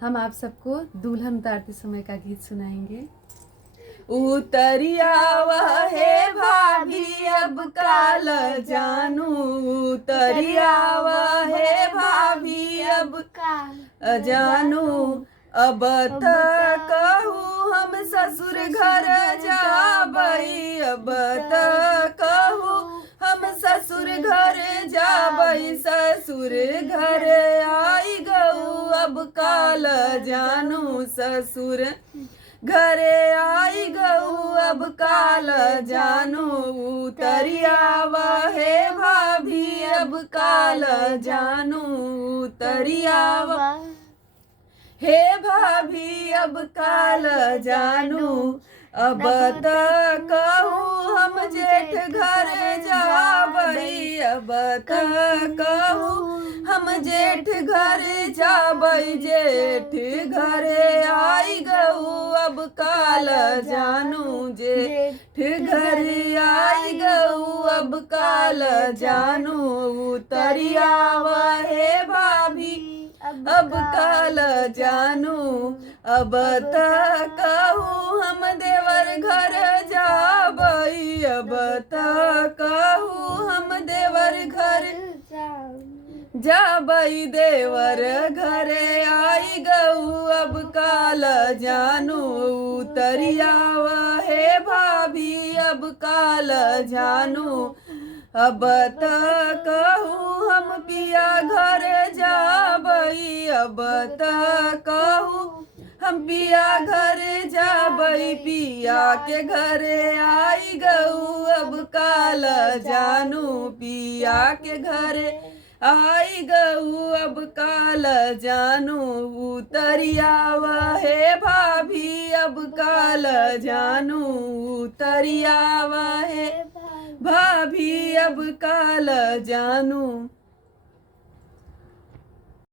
हम आप सबको दुल्हन उतारते समय का गीत सुनाएंगे। उतरियावा है भाभी अब काल जानू, उतरियावा है भाभी अब काल जानू, अब तक कहूँ हम ससुर घर जाबई, अब तक कहूँ हम ससुर घर जाबई, ससुर घर आई गऊ अब काल जानू, ससुर घरे आई गऊ अब काल जानू, उतरियावा है भाभी अब काल जानू, उतरियावा हे भाभी अब काल जानू, अब तक कहूँ हम जेठ घर जाबई, अब तक कहूँ हम जेठ घर जाबई, जेठ घरे आई गऊ अब काल जानू, जेठ घरे आई गऊ अब काल जानू, उतरियावा है भाभी अब काल जानू, अब तक कहूँ हम देवर घर जाबई, अब तक कहूँ हम देवर घर जाबई, देवर घरे आई गऊ अब काल जानू, उतरियावा है भाभी अब काल जानू, अब तक कहूँ हम पिया घर जाबई, अब तक कहूँ हम पिया घर जाबई, पिया के घरे आई गऊ अब काल जानू, पिया के घरे आई गऊ अब काल जानू, उतरियावा है भाभी अब काल जानू, उतरियावा है भाभी अब काल जानू।